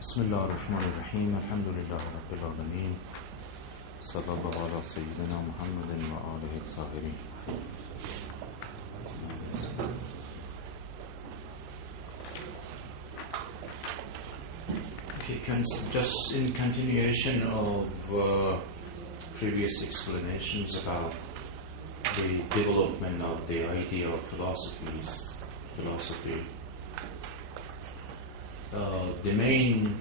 بسم الله الرحمن الرحيم الحمد لله رب العالمين صلى الله على سيدنا محمد وآله الطاهرين. Okay, just in continuation of previous explanations about the development of the idea of philosophy. The main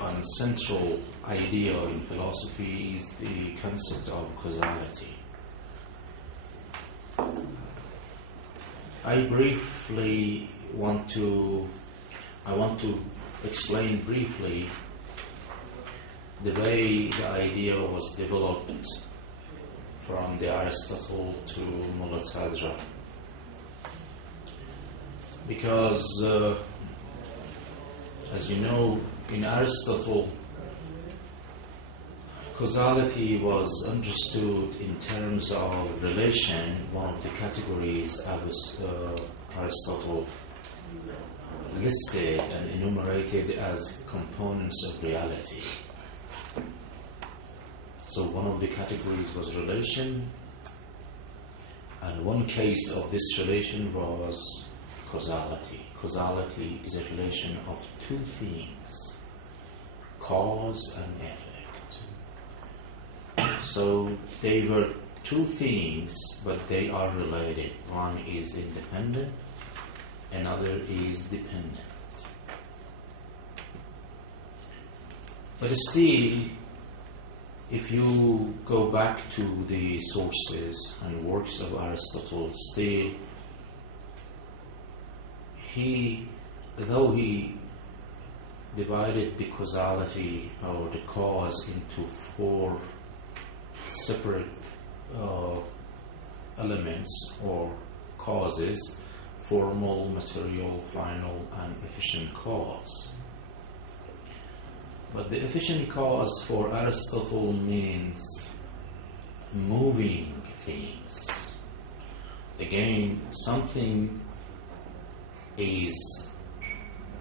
and central idea in philosophy is the concept of causality. I want to explain briefly the way the idea was developed from the Aristotle to Mullah Sadra, because as you know, in Aristotle, causality was understood in terms of relation. One of the categories Aristotle listed and enumerated as components of reality. So one of the categories was relation, and one case of this relation was causality. Causality is a relation of two things, cause and effect. So they were two things, but they are related. One is independent, another is dependent. But still, if you go back to the sources and works of Aristotle, still though he divided the causality or the cause into four separate elements or causes: formal, material, final, and efficient cause. But the efficient cause for Aristotle means moving things. Again, something is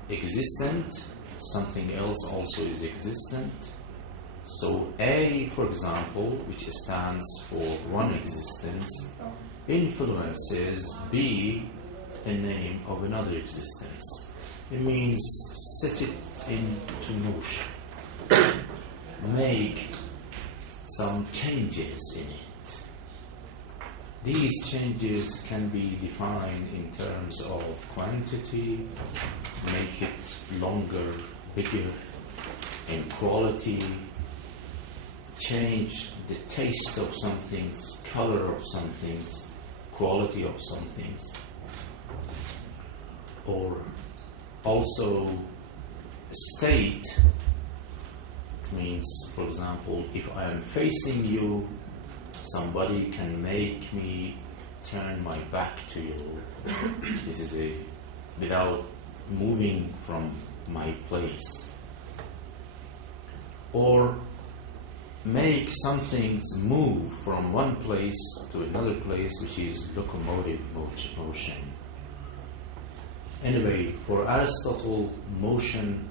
existent, something else also is existent. So A, for example, which stands for one existence, influences B, a name of another existence. It means set it into motion, make some changes in it. These changes can be defined in terms of quantity, make it longer, bigger, in quality, change the taste of some things, color of some things, quality of some things. Or also state means, for example, if I am facing you, somebody can make me turn my back to you. This is without moving from my place. Or make some things move from one place to another place, which is locomotive motion. Anyway, for Aristotle, motion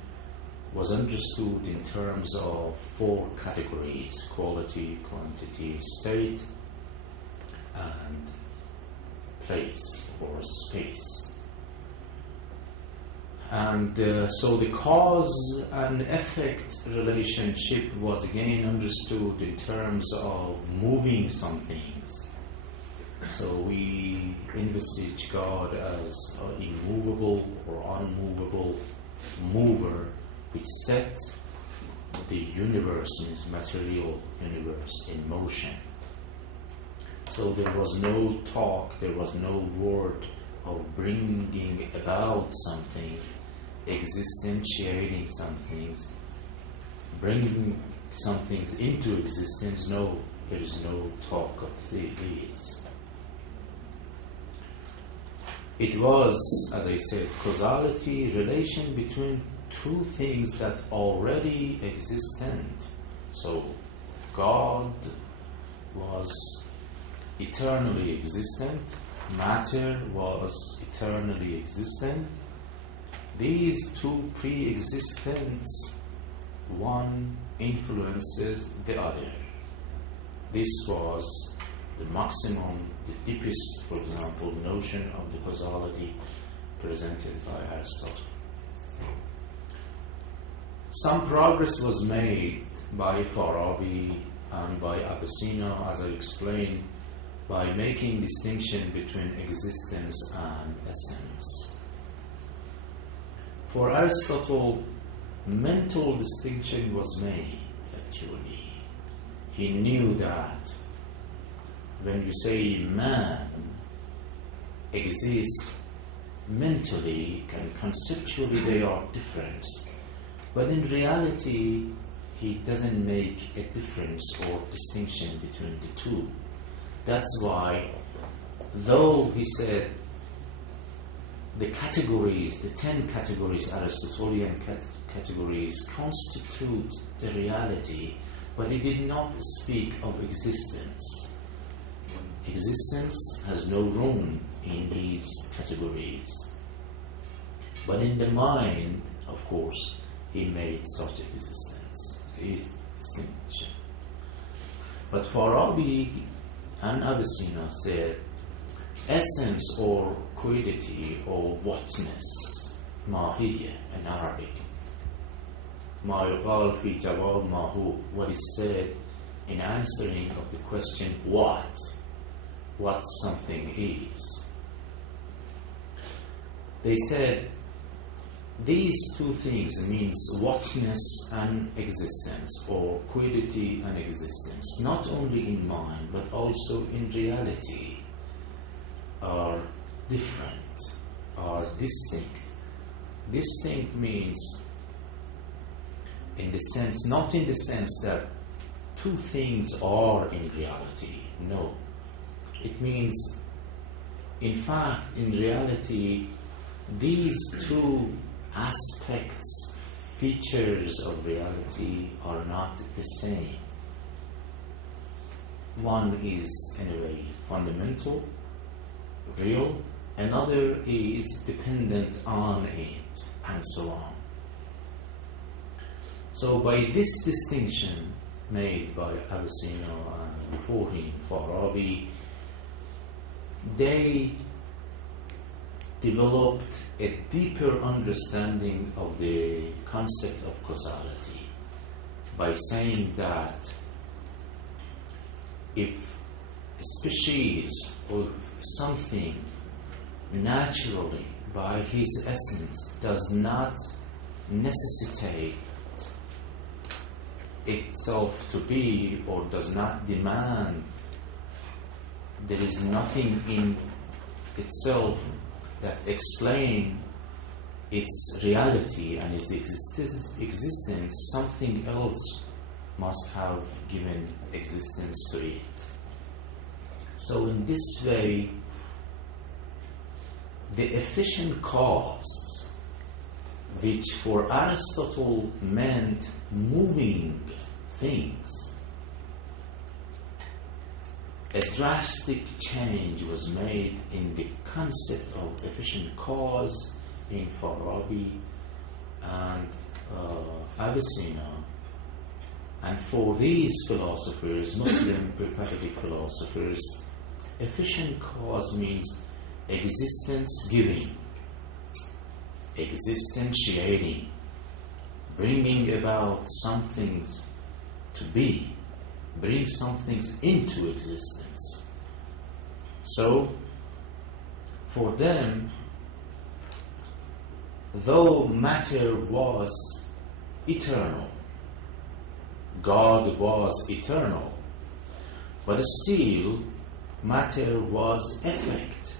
was understood in terms of four categories: quality, quantity, state, and place or space. And so the cause and effect relationship was again understood in terms of moving some things. So we envisage God as an immovable or unmovable mover, which set the universe, means material universe, in motion. So there was no talk, there was no word of bringing about something, existentiating some things, bringing some things into existence. No, there is no talk of these. It was, as I said, causality, relation between two things that already existent. So God was eternally existent, matter was eternally existent, these two pre-existents, one influences the other. This was the maximum, the deepest, for example, notion of the causality presented by Aristotle. Some progress was made by Farabi and by Avicenna, as I explained, by making distinction between existence and essence. For Aristotle, mental distinction was made, actually. He knew that when you say man exists mentally and conceptually, they are different. But in reality, he doesn't make a difference or distinction between the two. That's why, though he said the categories, the 10 categories, Aristotelian categories, constitute the reality, but he did not speak of existence. Existence has no room in these categories. But in the mind, of course, he made such a distinction. But Farabi and Avicenna said essence or quiddity or whatness, ماهية in Arabic, ما يقال في جواب ما هو, what is said in answering of the question what something is. They said these two things means whatness and existence, or quiddity and existence, not only in mind but also in reality, are different, are distinct. Distinct means in the sense, not in the sense that two things are in reality, no. It means, in fact, in reality, these two aspects, features of reality are not the same. One is, in a way, fundamental, real, another is dependent on it, and so on. So by this distinction made by Avicenna and before him Farabi, they developed a deeper understanding of the concept of causality by saying that if a species or something naturally by his essence does not necessitate itself to be or does not demand, there is nothing in itself that explain its reality and its existence, something else must have given existence to it. So in this way, the efficient cause, which for Aristotle meant moving things, a drastic change was made in the concept of efficient cause in Farabi and Avicenna. And for these philosophers, Muslim pragmatic philosophers, efficient cause means existence giving, existentiating, bringing about some things to be, bring some things into existence. So, for them, though matter was eternal, God was eternal, but still matter was effect.